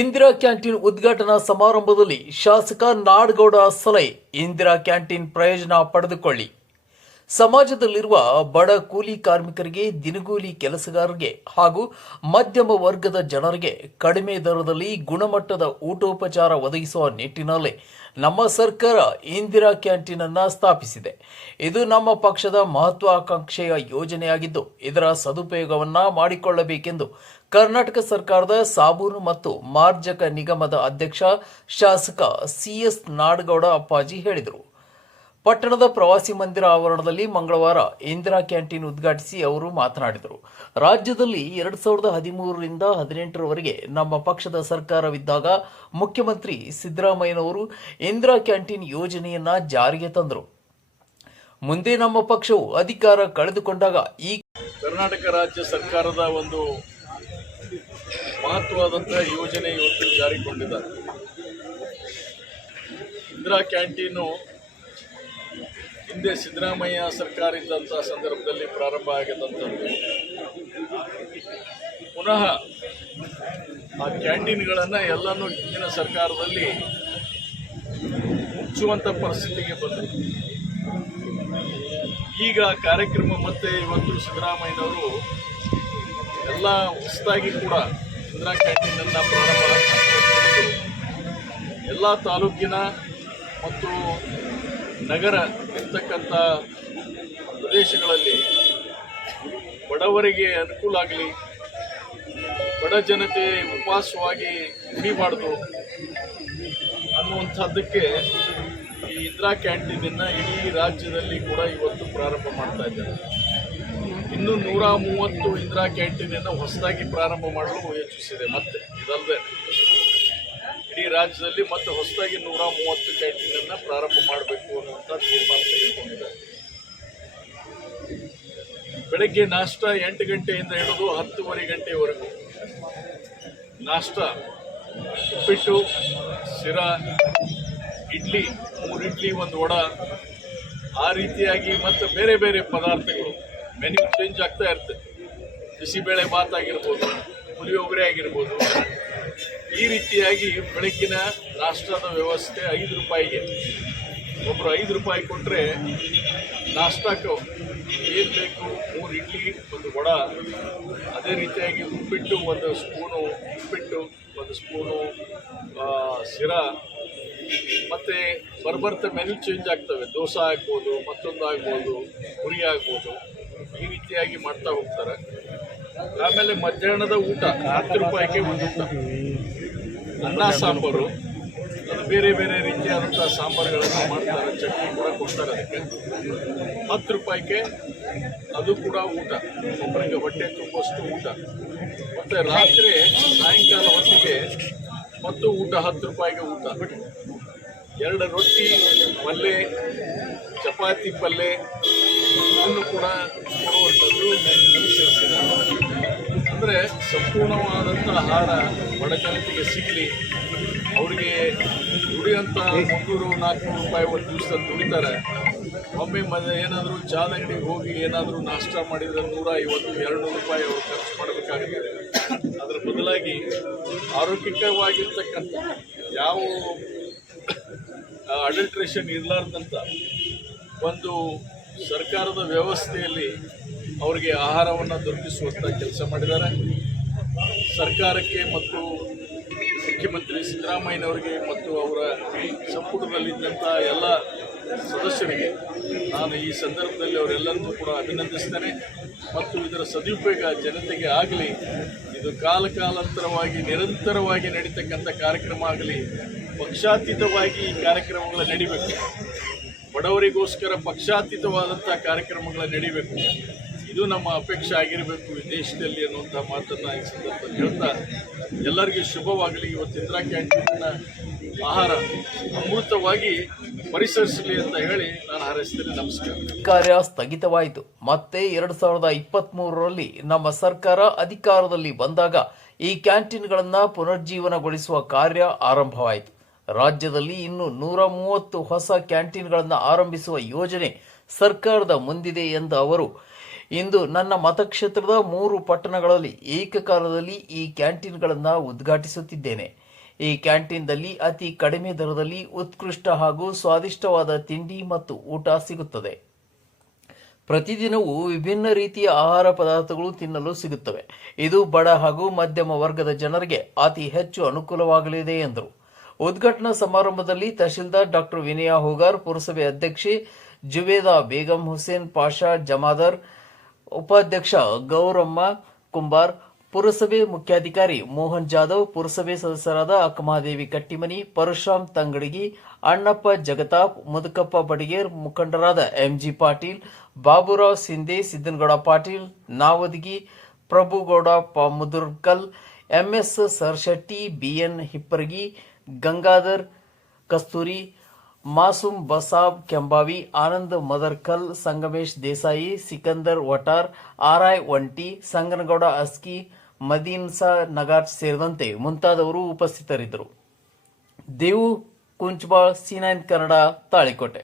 Indira canteen ಉದ್ಘಾಟನಾ ಸಮಾರಂಭದಲ್ಲಿ ಶಾಸಕ ನಾಡಗೌಡ ಸಲಹೆ. ಇಂದಿರಾ ಕ್ಯಾಂಟೀನ್ ಪ್ರಯೋಜನ ಪಡೆದುಕೊಳ್ಳಿ. ಸಮಾಜದಲ್ಲಿರುವ ಬಡ ಕೂಲಿ ಕಾರ್ಮಿಕರಿಗೆ, ದಿನಗೂಲಿ ಕೆಲಸಗಾರರಿಗೆ ಹಾಗೂ ಮಧ್ಯಮ ವರ್ಗದ ಜನರಿಗೆ ಕಡಿಮೆ ದರದಲ್ಲಿ ಗುಣಮಟ್ಟದ ಊಟೋಪಚಾರ ಒದಗಿಸುವ ನಿಟ್ಟಿನಲ್ಲಿ ನಮ್ಮ ಸರ್ಕಾರ ಇಂದಿರಾ ಕ್ಯಾಂಟೀನ್ ಅನ್ನು ಸ್ಥಾಪಿಸಿದೆ. ಇದು ನಮ್ಮ ಪಕ್ಷದ ಮಹತ್ವಾಕಾಂಕ್ಷೆಯ ಯೋಜನೆಯಾಗಿದ್ದು, ಇದರ ಸದುಪಯೋಗವನ್ನ ಮಾಡಿಕೊಳ್ಳಬೇಕೆಂದು ಕರ್ನಾಟಕ ಸರ್ಕಾರದ ಸಾಬೂನು ಮತ್ತು ಮಾರ್ಜಕ ನಿಗಮದ ಅಧ್ಯಕ್ಷ ಶಾಸಕ ಸಿಎಸ್ ನಾಡಗೌಡ ಅಪ್ಪಾಜಿ ಹೇಳಿದರು. ಪಟ್ಟಣದ ಪ್ರವಾಸಿ ಮಂದಿರ ಆವರಣದಲ್ಲಿ ಮಂಗಳವಾರ ಇಂದಿರಾ ಕ್ಯಾಂಟೀನ್ ಉದ್ಘಾಟಿಸಿ ಅವರು ಮಾತನಾಡಿದರು. ರಾಜ್ಯದಲ್ಲಿ ಎರಡ್ ಸಾವಿರದ ಹದಿಮೂರರಿಂದ ಹದಿನೆಂಟರವರೆಗೆ ನಮ್ಮ ಪಕ್ಷದ ಸರ್ಕಾರವಿದ್ದಾಗ ಮುಖ್ಯಮಂತ್ರಿ ಸಿದ್ದರಾಮಯ್ಯನವರು ಇಂದಿರಾ ಕ್ಯಾಂಟೀನ್ ಯೋಜನೆಯನ್ನ ಜಾರಿಗೆ ತಂದರು. ಮುಂದೆ ನಮ್ಮ ಪಕ್ಷವು ಅಧಿಕಾರ ಕಳೆದುಕೊಂಡಾಗ ಈ ಕರ್ನಾಟಕ ರಾಜ್ಯ ಸರ್ಕಾರದ ಒಂದು ಮಹತ್ವವಾದಂತಹ ಯೋಜನೆ ಇವತ್ತು ಜಾರಿಗೊಂಡಿದ್ದಾರೆ ಇಂದಿರಾ ಕ್ಯಾಂಟೀನು ಹಿಂದೆ ಸಿದ್ದರಾಮಯ್ಯ ಸರ್ಕಾರ ಇದ್ದಂಥ ಸಂದರ್ಭದಲ್ಲಿ ಪ್ರಾರಂಭ ಆಗಿದ್ದಂಥದ್ದು ಪುನಃ ಆ ಕ್ಯಾಂಟೀನ್ಗಳನ್ನು ಎಲ್ಲನೂ ಹಿಂದಿನ ಸರ್ಕಾರದಲ್ಲಿ ಮುಚ್ಚುವಂಥ ಪರಿಸ್ಥಿತಿಗೆ ಬಂದರು ಈಗ ಕಾರ್ಯಕ್ರಮ ಮತ್ತೆ ಇವತ್ತು ಸಿದ್ದರಾಮಯ್ಯನವರು ಎಲ್ಲ ಹೊಸದಾಗಿ ಕೂಡ ಇಂದಿರಾ ಕ್ಯಾಂಟೀನನ್ನು ಪ್ರಾರಂಭ ಎಲ್ಲ ತಾಲೂಕಿನ ಮತ್ತು ನಗರ ಇರ್ತಕ್ಕಂಥ ಪ್ರದೇಶಗಳಲ್ಲಿ ಬಡವರಿಗೆ ಅನುಕೂಲ ಆಗಲಿ, ಬಡ ಜನತೆ ಉಪವಾಸವಾಗಿ ಕುಡಿಬಾರ್ದು ಅನ್ನುವಂಥದ್ದಕ್ಕೆ ಈ ಇಂದಿರಾ ಕ್ಯಾಂಟೀನನ್ನು ಇಡೀ ರಾಜ್ಯದಲ್ಲಿ ಕೂಡ ಇವತ್ತು ಪ್ರಾರಂಭ ಮಾಡ್ತಾ ಇದ್ದಾರೆ. ಇನ್ನು ನೂರ ಮೂವತ್ತು ಇಂದಿರಾ ಕ್ಯಾಂಟೀನನ್ನು ಹೊಸದಾಗಿ ಪ್ರಾರಂಭ ಮಾಡಲು ಯೋಚಿಸಿದೆ. ಮತ್ತೆ ಇದಲ್ಲದೆ ಇಡೀ ರಾಜ್ಯದಲ್ಲಿ ಮತ್ತೆ ಹೊಸದಾಗಿ ನೂರ ಮೂವತ್ತು ಕ್ಯಾಂಟೀನನ್ನು ಪ್ರಾರಂಭ ಮಾಡಬೇಕು ಅನ್ನುವಂಥ ತೀರ್ಮಾನ ತೆಗೆದುಕೊಂಡಿದ್ದಾರೆ ಬೆಳಗ್ಗೆ ನಾಷ್ಟ ಎಂಟು ಗಂಟೆಯಿಂದ ಹಿಡಿದು ಹತ್ತುವರೆ ಗಂಟೆವರೆಗೂ. ನಾಷ್ಟ, ಉಪ್ಪಿಟ್ಟು, ಶಿರಾ, ಇಡ್ಲಿ, ಮೂರು ಇಡ್ಲಿ, ಒಂದು ವಡ. ಆ ರೀತಿಯಾಗಿ ಮತ್ತು ಬೇರೆ ಬೇರೆ ಪದಾರ್ಥಗಳು. ಮೆನ್ಯೂ ಚೇಂಜ್ ಆಗ್ತಾ ಇರ್ತದೆ ಬಿಸಿಬೇಳೆ ಭಾತ್ ಆಗಿರ್ಬೋದು. ಪುಳಿಯೋಗರೆ ಆಗಿರ್ಬೋದು. ಈ ರೀತಿಯಾಗಿ ಬೆಳಕಿನ ನಾಷ್ಟದ ವ್ಯವಸ್ಥೆ ಐದು ರೂಪಾಯಿಗೆ. ಒಬ್ಬರು ಐದು ರೂಪಾಯಿ ಕೊಟ್ಟರೆ ನಾಷ್ಟಕ್ಕೆ ಏನು ಬೇಕು? ಮೂರು ಇಡ್ಲಿ, ಒಂದು ವಡ. ಅದೇ ರೀತಿಯಾಗಿ ಉಪ್ಪಿಟ್ಟು, ಒಂದು ಸ್ಪೂನು ಉಪ್ಪಿಟ್ಟು, ಒಂದು ಸ್ಪೂನು ಶಿರಾ. ಮತ್ತು ಬರ್ಬರ್ತ ಮೆನು ಚೇಂಜ್ ಆಗ್ತವೆ. ದೋಸೆ ಆಗ್ಬೋದು, ಮತ್ತೊಂದು ಆಗ್ಬೋದು, ಪುರಿ ಆಗ್ಬೋದು. ಈ ರೀತಿಯಾಗಿ ಮಾಡ್ತಾ ಹೋಗ್ತಾರೆ. ಆಮೇಲೆ ಮಧ್ಯಾಹ್ನದ ಊಟ, ಹತ್ತು ರೂಪಾಯಿಗೆ ಒಂದು ಅನ್ನ, ಸಾಂಬಾರು. ಅದು ಬೇರೆ ಬೇರೆ ರೀತಿಯಾದಂಥ ಸಾಂಬಾರುಗಳನ್ನು ಮಾಡ್ತಾರೆ, ಚಟ್ನಿ ಕೂಡ ಕೊಡ್ತಾರೆ ಅದಕ್ಕೆ. ಹತ್ತು ರೂಪಾಯಿಗೆ ಅದು ಕೂಡ ಊಟ. ಒಬ್ಬರಿಗೆ ಹೊಟ್ಟೆ ತುಂಬಷ್ಟು ಊಟ. ಮತ್ತು ರಾತ್ರಿ ಸಾಯಂಕಾಲ ಹೊತ್ತಿಗೆ ಮತ್ತು ಊಟ, ಹತ್ತು ರೂಪಾಯಿಗೆ ಊಟ. ಎರಡು ರೊಟ್ಟಿ ಪಲ್ಯ ಚಪಾತಿ ಪಲ್ಯ ಇನ್ನು ಕೂಡ ಕೊಡುವಂಥದ್ದು ಸಂಪೂರ್ಣವಾದಂಥ ಆಹಾರ ಬಡ ಜನತೆಗೆ ಸಿಗಲಿ. ಅವರಿಗೆ ದುಡಿಯೋಂಥ ಮುನ್ನೂರು, ನಾಲ್ಕುನೂರು ರೂಪಾಯಿ ಒಂದು ದಿವಸ ದುಡಿತಾರೆ. ಒಮ್ಮೆ ಮ ಏನಾದರೂ ಚಾದ ಹೋಗಿ ಏನಾದರೂ ನಾಷ್ಟ ಮಾಡಿದರೆ ನೂರ ಐವತ್ತು ಎರಡು ರೂಪಾಯಿ ಅವರು ಖರ್ಚು ಮಾಡಬೇಕಾಗುತ್ತೆ ಅದರ ಬದಲಾಗಿ ಆರೋಗ್ಯಕರವಾಗಿರ್ತಕ್ಕಂಥ ಯಾವ ಅಡಲ್ಟ್ರೇಷನ್ ಇರಲಾರ್ದಂಥ ಒಂದು ಸರ್ಕಾರದ ವ್ಯವಸ್ಥೆಯಲ್ಲಿ ಅವರಿಗೆ ಆಹಾರವನ್ನು ದೊರಕಿಸುವಂಥ ಕೆಲಸ ಮಾಡಿದ್ದಾರೆ. ಸರ್ಕಾರಕ್ಕೆ ಮತ್ತು ಮುಖ್ಯಮಂತ್ರಿ ಸಿದ್ದರಾಮಯ್ಯನವರಿಗೆ ಮತ್ತು ಅವರ ಸಂಪುಟದಲ್ಲಿದ್ದಂಥ ಎಲ್ಲ ಸದಸ್ಯರಿಗೆ ನಾನು ಈ ಸಂದರ್ಭದಲ್ಲಿ ಅವರೆಲ್ಲರನ್ನೂ ಕೂಡ ಅಭಿನಂದಿಸ್ತೇನೆ. ಮತ್ತು ಇದರ ಸದುಪಯೋಗ ಜನತೆಗೆ ಆಗಲಿ, ಇದು ಕಾಲಕಾಲಾಂತರವಾಗಿ ನಿರಂತರವಾಗಿ ನಡೀತಕ್ಕಂಥ ಕಾರ್ಯಕ್ರಮ ಆಗಲಿ, ಪಕ್ಷಾತೀತವಾಗಿ ಈ ಕಾರ್ಯಕ್ರಮಗಳು ನಡಿಬೇಕು. ಬಡವರಿಗೋಸ್ಕರ ಪಕ್ಷಾತೀತವಾದಂಥ ಕಾರ್ಯಕ್ರಮಗಳು ನಡಿಬೇಕು. ಇದು ನಮ್ಮ ಅಪೇಕ್ಷೆ ಆಗಿರಬೇಕು ಈ ದೇಶದಲ್ಲಿ ಅನ್ನುವಂಥ ಮಾತನ್ನು ಈ ಸಂದರ್ಭದಲ್ಲಿ ಹೇಳ್ತಾ ಎಲ್ಲರಿಗೂ ಶುಭವಾಗಲಿ. ಇವತ್ತು ಇಂದಿರಾ ಕ್ಯಾಂಟೀನ್ನ ಆಹಾರ ಅಮೃತವಾಗಿ ಪರಿಸರಿಸಲಿ ಅಂತ ಹೇಳಿ ನಾನು ಹಾರೈಸ್ತೇನೆ. ನಮಸ್ಕಾರ. ಕಾರ್ಯ ಸ್ಥಗಿತವಾಯಿತು. ಮತ್ತೆ ಎರಡು ಸಾವಿರದ ಇಪ್ಪತ್ತ್ಮೂರರಲ್ಲಿ ನಮ್ಮ ಸರ್ಕಾರ ಅಧಿಕಾರದಲ್ಲಿ ಬಂದಾಗ ಈ ಕ್ಯಾಂಟೀನ್ಗಳನ್ನು ಪುನರ್ಜೀವನಗೊಳಿಸುವ ಕಾರ್ಯ ಆರಂಭವಾಯಿತು. ರಾಜ್ಯದಲ್ಲಿ ಇನ್ನು ನೂರ ಮೂವತ್ತು ಹೊಸ ಕ್ಯಾಂಟೀನ್ಗಳನ್ನು ಆರಂಭಿಸುವ ಯೋಜನೆ ಸರ್ಕಾರದ ಮುಂದಿದೆ ಎಂದ ಅವರು ಇಂದು ನನ್ನ ಮತಕ್ಷೇತ್ರದ ಮೂರು ಪಟ್ಟಣಗಳಲ್ಲಿ ಏಕಕಾಲದಲ್ಲಿ ಈ ಕ್ಯಾಂಟೀನ್ಗಳನ್ನು ಉದ್ಘಾಟಿಸುತ್ತಿದ್ದೇನೆ. ಈ ಕ್ಯಾಂಟೀನ್ದಲ್ಲಿ ಅತಿ ಕಡಿಮೆ ದರದಲ್ಲಿ ಉತ್ಕೃಷ್ಟ ಹಾಗೂ ಸ್ವಾದಿಷ್ಟವಾದ ತಿಂಡಿ ಮತ್ತು ಊಟ ಸಿಗುತ್ತದೆ. ಪ್ರತಿದಿನವೂ ವಿಭಿನ್ನ ರೀತಿಯ ಆಹಾರ ಪದಾರ್ಥಗಳು ತಿನ್ನಲು ಸಿಗುತ್ತವೆ. ಇದು ಬಡ ಹಾಗೂ ಮಧ್ಯಮ ವರ್ಗದ ಜನರಿಗೆ ಅತಿ ಹೆಚ್ಚು ಅನುಕೂಲವಾಗಲಿದೆ ಎಂದರು. ಉದ್ಘಾಟನಾ ಸಮಾರಂಭದಲ್ಲಿ ತಹಶೀಲ್ದಾರ್ ಡಾಕ್ಟರ್ ವಿನಯ ಹೋಗಾರ್, ಪುರಸಭೆ ಅಧ್ಯಕ್ಷೆ ಜುವೇದಾ ಬೇಗಂ ಹುಸೇನ್, ಪಾಷಾ ಜಮಾದರ್ ಉಪಾಧ್ಯಕ್ಷ ಗೌರಮ್ಮ ಕುಂಬಾರ್, ಪುರಸಭೆ ಮುಖ್ಯಾಧಿಕಾರಿ ಮೋಹನ್ ಜಾಧವ್, ಪುರಸಭೆ ಸದಸ್ಯರಾದ ಅಕ್ಕಮಹಾದೇವಿ ಕಟ್ಟಿಮನಿ, ಪರಶುರಾಮ್ ತಂಗಡಗಿ, ಅಣ್ಣಪ್ಪ ಜಗತಾಪ್, ಮುದುಕಪ್ಪ ಬಡಿಗೇರ್, ಮುಖಂಡರಾದ MG Patil, Baburao Shinde, Siddanagouda Patil, Navadagi, Prabhugouda Mudurkal, MS Sarshetti, BN Hippargi, Gangadhar Kasturi Masoom Basab Kembhavi, Anand Madarkal, Sangamesh Desai, Sikandar Vatar, RI Onti, Sanganagouda Aski Madinsa Nagar ಸೇರಿದಂತೆ ಮುಂತಾದವರು ಉಪಸ್ಥಿತರಿದ್ದರು. Devu, Kunchabal, C nine Kannada, Talikote.